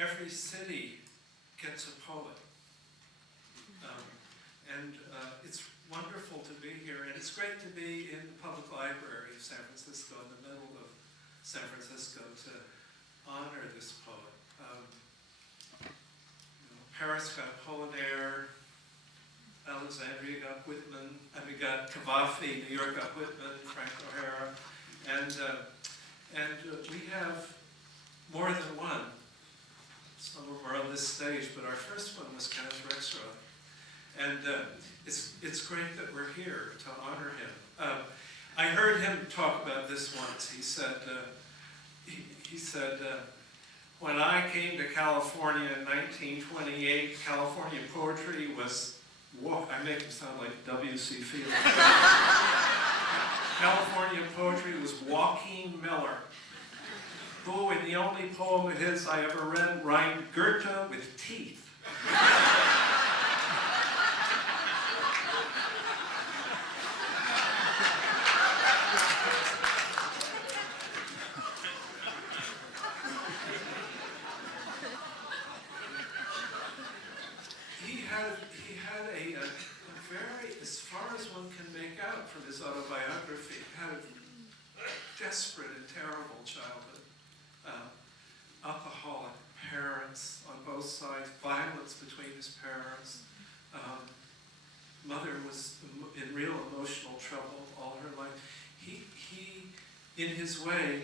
every city gets a poet. It's wonderful to be here, and it's great to be in the Public Library of San Francisco, in the middle of San Francisco, to honor this poet. Paris got Apollinaire, Alexandria got Whitman, we got Cavafy, New York got Whitman, Frank O'Hara, and we have more than one. Some of them are on this stage, but our first one was Kenneth Rexroth. And it's great that we're here to honor him. I heard him talk about this once. He said, when I came to California in 1928, California poetry was, I make him sound like W.C. Fields. California poetry was Joaquin Miller, who, in the only poem of his I ever read, rhymed Goethe with teeth. He had a very, as far as one can make out from his autobiography, had a desperate and terrible childhood. Alcoholic parents on both sides, violence between his parents. Mother was in real emotional trouble all her life. He in his way,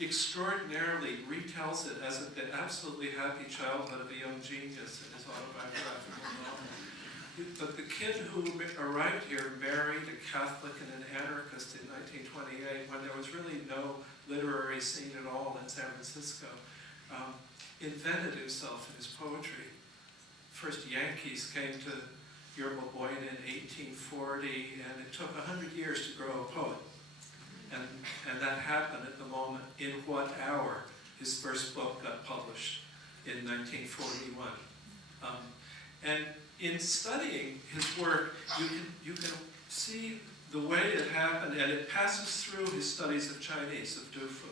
extraordinarily retells it as an absolutely happy childhood of a young genius in his autobiographical novel. But the kid who arrived here married a Catholic and an anarchist in 1928, when there was really no literary scene at all in San Francisco, invented himself in his poetry. First Yankees came to Yerba Buena in 1840, and it took 100 years to grow a poet. And that happened at the moment in what hour his first book got published in 1941. And in studying his work, you can see the way it happened, and it passes through his studies of Chinese, of Du Fu.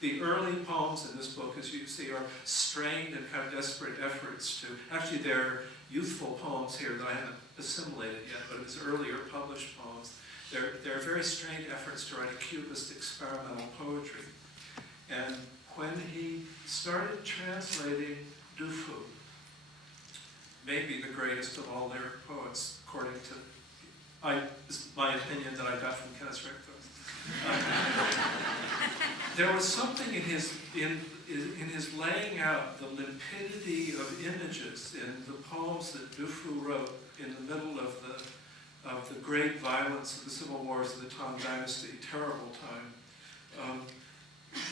The early poems in this book, as you see, are strained and kind of desperate efforts to, actually they're youthful poems here that I haven't assimilated yet, but it's earlier published poems. They're very strained efforts to write a cubist experimental poetry. And when he started translating Du Fu, maybe the greatest of all lyric poets, according to my opinion that I got from Kenneth Rexroth. There was something in his laying out the limpidity of images in the poems that Du Fu wrote in the middle of the great violence of the civil wars of the Tang Dynasty, terrible time,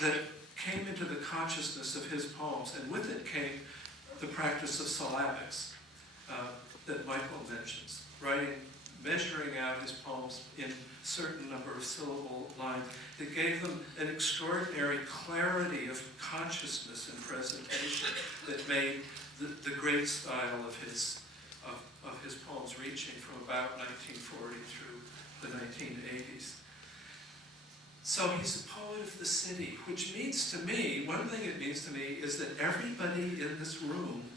that came into the consciousness of his poems, and with it came the practice of syllabics that Michael mentions, measuring out his poems in a certain number of syllable lines that gave them an extraordinary clarity of consciousness and presentation that made the great style of his poems reaching from about 1940 through the 1980s. So he's a poet of the city, which means to me, one thing it means to me is that everybody in this room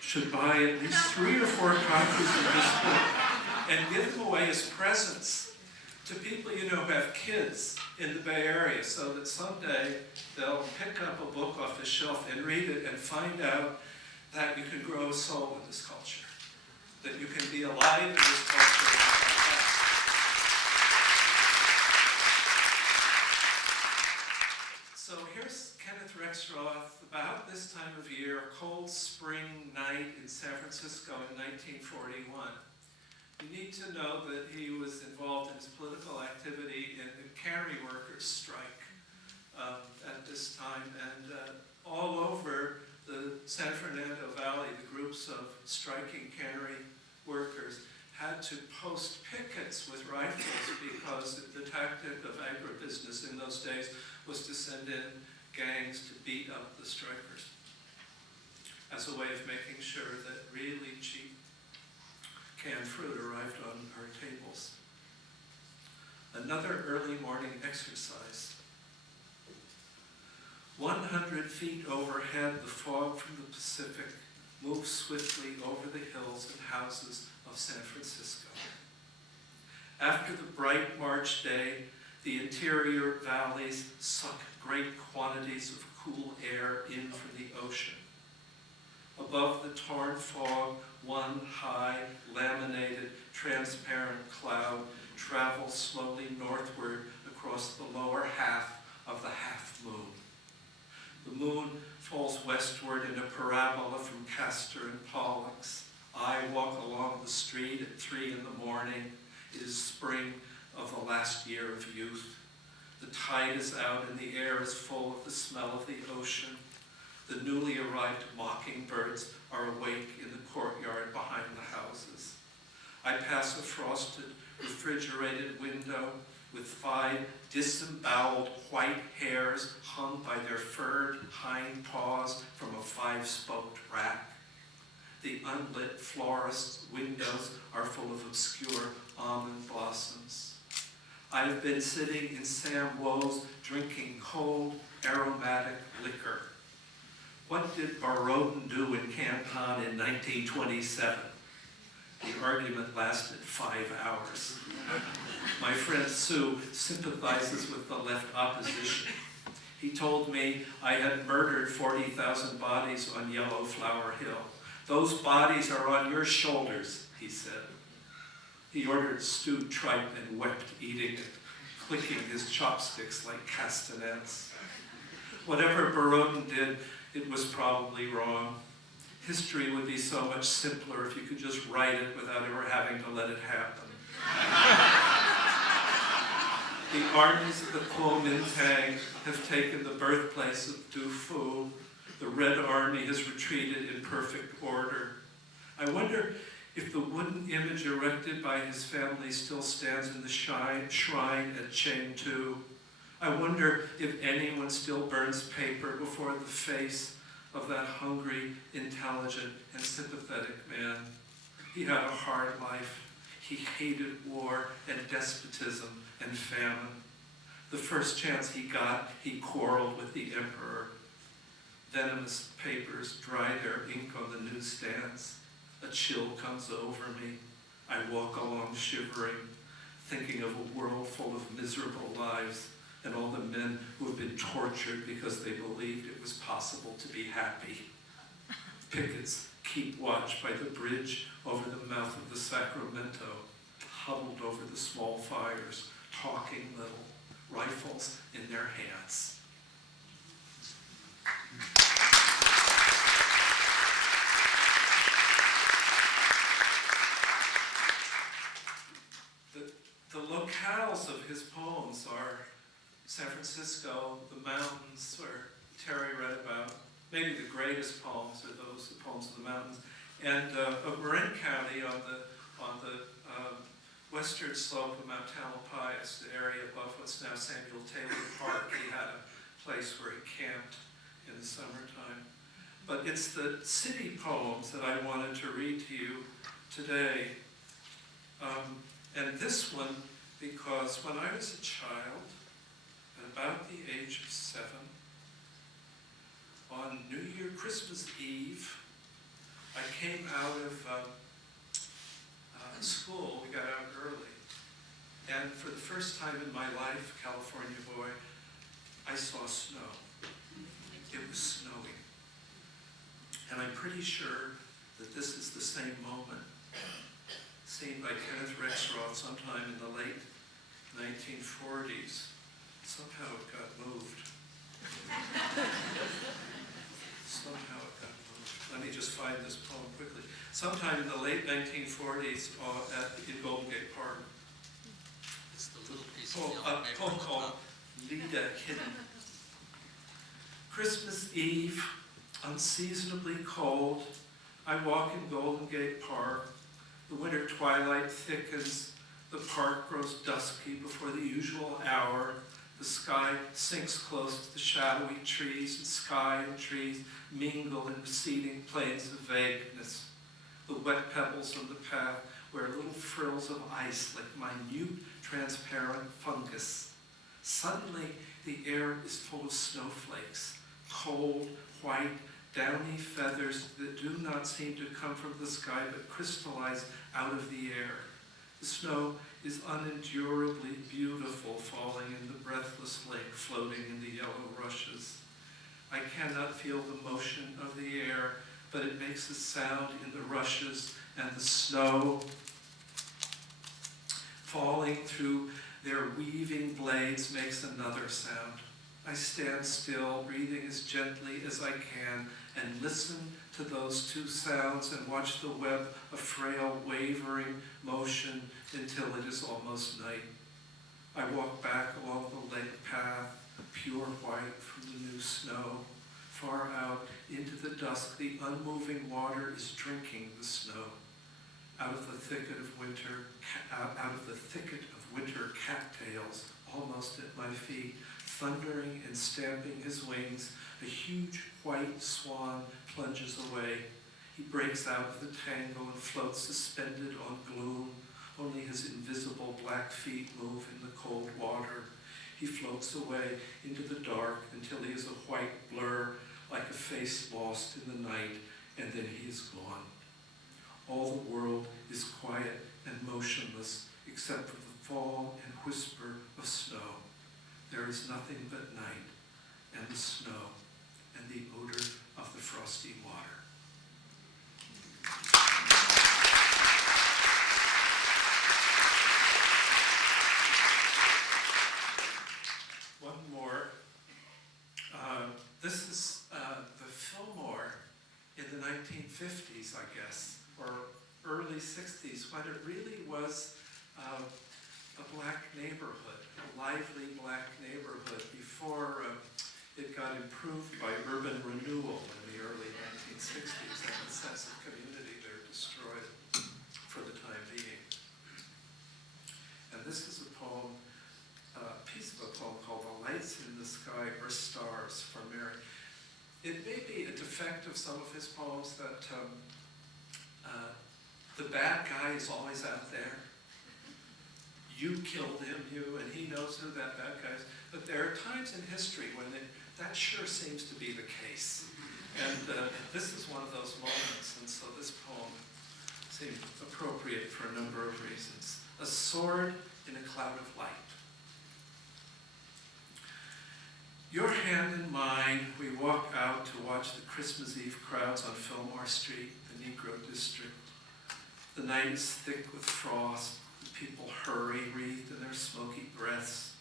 should buy at least 3 or 4 copies of this book and give them away as presents to people you know who have kids in the Bay Area, so that someday they'll pick up a book off the shelf and read it and find out that you can grow a soul in this culture, that you can be alive in this culture. So here's Kenneth Rexroth, about this time of year, a cold spring night in San Francisco in 1941. You need to know that he was involved in his political activity in the cannery workers' strike at this time, and all over the San Fernando Valley, the groups of striking cannery workers had to post pickets with rifles because the tactic of agribusiness in those days was to send in gangs to beat up the strikers as a way of making sure that really cheap canned fruit arrived on our tables. Another early morning exercise. 100 feet overhead, the fog from the Pacific moves swiftly over the hills and houses of San Francisco. After the bright March day, the interior valleys suck great quantities of cool air in from the ocean. Above the torn fog, one high, laminated, transparent cloud travels slowly northward across the lower half of the half-moon. The moon falls westward in a parabola from Castor and Pollux. I walk along the street at 3 in the morning. It is spring of the last year of youth. The tide is out and the air is full of the smell of the ocean. The newly arrived mockingbirds are awake in the courtyard behind the houses. I pass a frosted, refrigerated window with 5 disemboweled white hares hung by their furred hind paws from a 5-spoked rack. The unlit florist's windows are full of obscure almond blossoms. I have been sitting in Sam Woe's drinking cold, aromatic liquor. What did Baroden do in Canton in 1927? The argument lasted 5 hours. My friend Sue sympathizes with the left opposition. He told me I had murdered 40,000 bodies on Yellow Flower Hill. Those bodies are on your shoulders, he said. He ordered stewed tripe and wept eating it, clicking his chopsticks like castanets. Whatever Baroden did, it was probably wrong. History would be so much simpler if you could just write it without ever having to let it happen. The armies of the Kuomintang have taken the birthplace of Du Fu. The Red Army has retreated in perfect order. I wonder if the wooden image erected by his family still stands in the shrine at Chengdu. I wonder if anyone still burns paper before the face of that hungry, intelligent, and sympathetic man. He had a hard life. He hated war and despotism and famine. The first chance he got, he quarreled with the emperor. Venomous papers dry their ink on the newsstands. A chill comes over me. I walk along shivering, thinking of a world full of miserable lives and all the men who have been tortured because they believed it was possible to be happy. Pickets keep watch by the bridge over the mouth of the Sacramento, huddled over the small fires, talking little, rifles in their hands. The locales of his poems are San Francisco, the mountains, where Terry read about. Maybe the greatest poems are those the poems of the mountains, and of Marin County on the western slope of Mount Tamalpais, the area above what's now Samuel Taylor Park. He had a place where he camped in the summertime. But it's the city poems that I wanted to read to you today. And this one, because when I was a child, at about the age of 7, on New Year, Christmas Eve, I came out of school. We got out early. And for the first time in my life, California boy, I saw snow. It was snowing. And I'm pretty sure that this is the same moment seen by Kenneth Rexroth sometime in the late 1940s. Somehow it got moved. Somehow it got moved. Let me just find this poem quickly. Sometime in the late 1940s in Golden Gate Park. It's the little piece A poem called Lida Hidden. Christmas Eve, unseasonably cold, I walk in Golden Gate Park. The winter twilight thickens. The park grows dusky before the usual hour. The sky sinks close to the shadowy trees, and sky and trees mingle in receding plains of vagueness. The wet pebbles on the path wear little frills of ice like minute, transparent fungus. Suddenly, the air is full of snowflakes, cold, white, downy feathers that do not seem to come from the sky but crystallize out of the air. The snow is unendurably beautiful, falling in the breathless lake, floating in the yellow rushes. I cannot feel the motion of the air, but it makes a sound in the rushes, and the snow falling through their weaving blades makes another sound. I stand still, breathing as gently as I can, and listen to those two sounds and watch the web of frail, wavering motion until it is almost night. I walk back along the lake path, pure white from the new snow. Far out into the dusk, the unmoving water is drinking the snow. Out of the thicket of winter, cattails, almost at my feet, thundering and stamping his wings, a huge white swan plunges away. He breaks out of the tangle and floats suspended on gloom. Only his invisible black feet move in the cold water. He floats away into the dark until he is a white blur, like a face lost in the night, and then he is gone. All the world is quiet and motionless, except for the fall and whisper of snow. There is nothing but night, and the snow, and the odor of the frosty water. One more. This is the Fillmore in the 1950s, I guess, or early 60s, when it really was a black neighborhood, a lively black neighborhood, before it got improved by urban renewal in the early 1960s, and the sense of community there destroyed for the time being. And this is a poem, a piece of a poem called The Lights in the Sky Are Stars for Mary. It may be a defect of some of his poems that the bad guy is always out there. You killed him, and he knows who that bad guy is. But there are times in history when that sure seems to be the case. And this is one of those moments, and so this poem seemed appropriate for a number of reasons. A sword in a cloud of light. Your hand in mine, we walk out to watch the Christmas Eve crowds on Fillmore Street, the Negro district. The night is thick with frost. The people hurry, wreathed in their smoky breaths.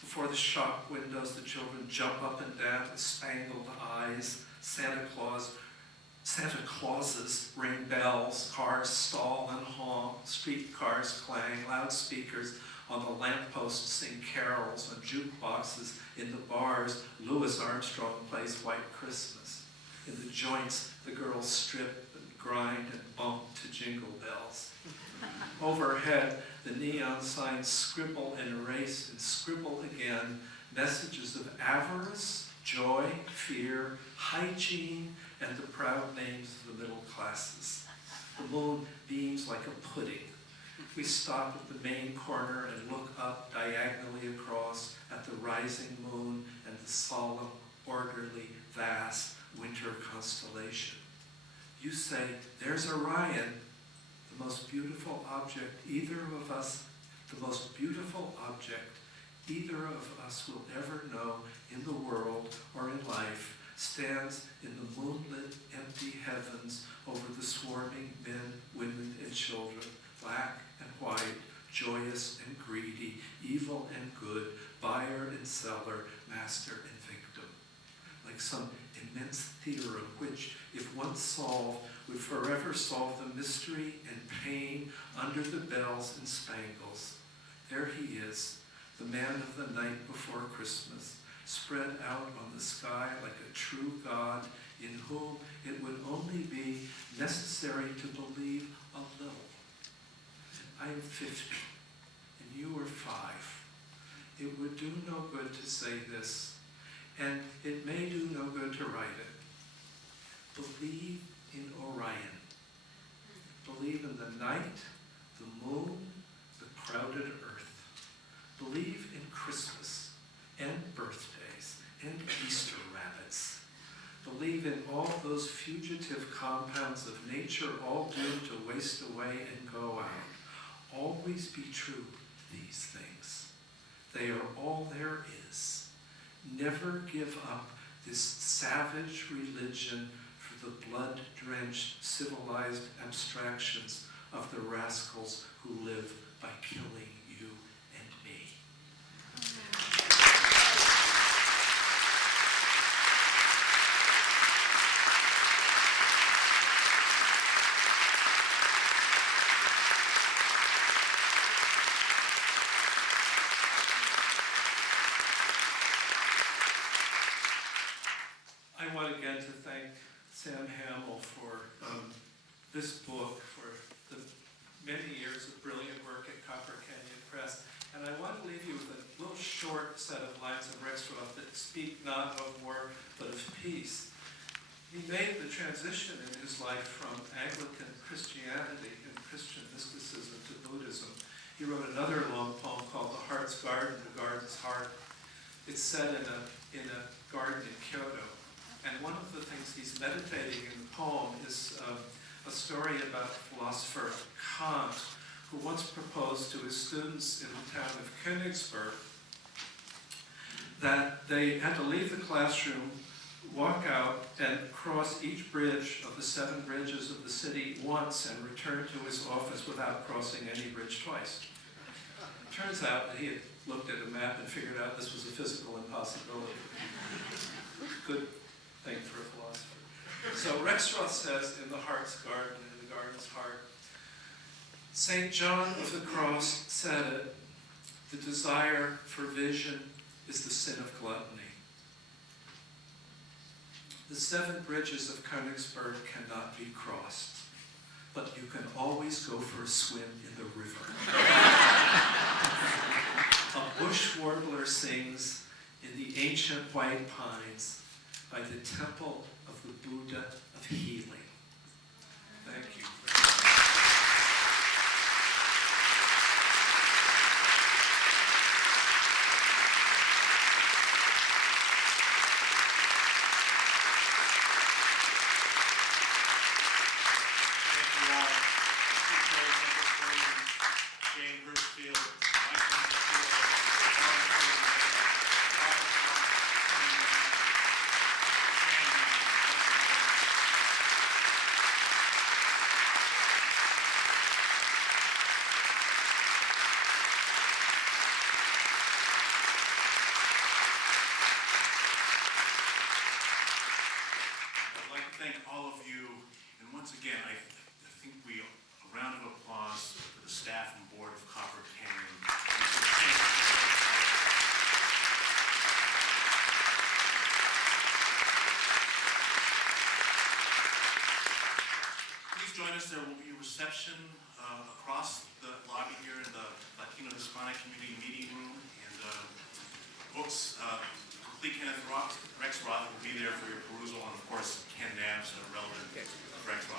Before the shop windows, the children jump up and down with spangled eyes. Santa Clauses ring bells, cars stall and honk, streetcars clang, loudspeakers on the lampposts sing carols, on jukeboxes in the bars, Louis Armstrong plays White Christmas. In the joints, the girls strip and grind and bump to jingle bells. Overhead, the neon signs scribble and erase and scribble again, messages of avarice, joy, fear, hygiene, and the proud names of the middle classes. The moon beams like a pudding. We stop at the main corner and look up diagonally across at the rising moon and the solemn, orderly, vast winter constellation. You say, there's Orion, the most beautiful object either of us will ever know in the world or in life, stands in the moonlit, empty heavens over the swarming men, women, and children, black and white, joyous and greedy, evil and good, buyer and seller, master and victim. Like some immense theorem which, if once solved, would forever solve the mystery and pain under the bells and spangles. There he is, the man of the night before Christmas, spread out on the sky like a true God in whom it would only be necessary to believe a little. I am 50, and you are 5. It would do no good to say this, and it may do no good to write it. Believe in Orion. Believe in the night, the moon, the crowded earth. Believe in Christmas, and birthdays, and Easter rabbits, believe in all those fugitive compounds of nature, all doomed to waste away and go out. Always be true to these things. They are all there is. Never give up this savage religion for the blood-drenched, civilized abstractions of the rascals who live by killing you and me. I want again to thank Sam Hamill for this book, for the many years of brilliant work at Copper Canyon Press. And I want to leave you with a little short set of lines of Rexroth that speak not of war, but of peace. He made the transition in his life from Anglican Christianity and Christian mysticism to Buddhism. He wrote another long poem called The Heart's Garden, The Garden's Heart. It's set in a garden in Kyoto. And one of the things he's meditating in the poem is a story about philosopher Kant, who once proposed to his students in the town of Königsberg that they had to leave the classroom, walk out, and cross each bridge of the 7 bridges of the city once and return to his office without crossing any bridge twice. It turns out that he had looked at a map and figured out this was a physical impossibility. Good thing for a philosopher. So Rexroth says in The Heart's Garden, in the Garden's Heart, St. John of the Cross said it, the desire for vision is the sin of gluttony. The 7 bridges of Königsberg cannot be crossed, but you can always go for a swim in the river. A bush warbler sings in the ancient white pines by the temple of the Buddha of healing. Thank you. Join us. There will be a reception across the lobby here in the Latino Hispanic Community Meeting Room, and books, complete Kenneth Rexroth will be there for your perusal, and of course Ken Dabbs, relevant Rexroth.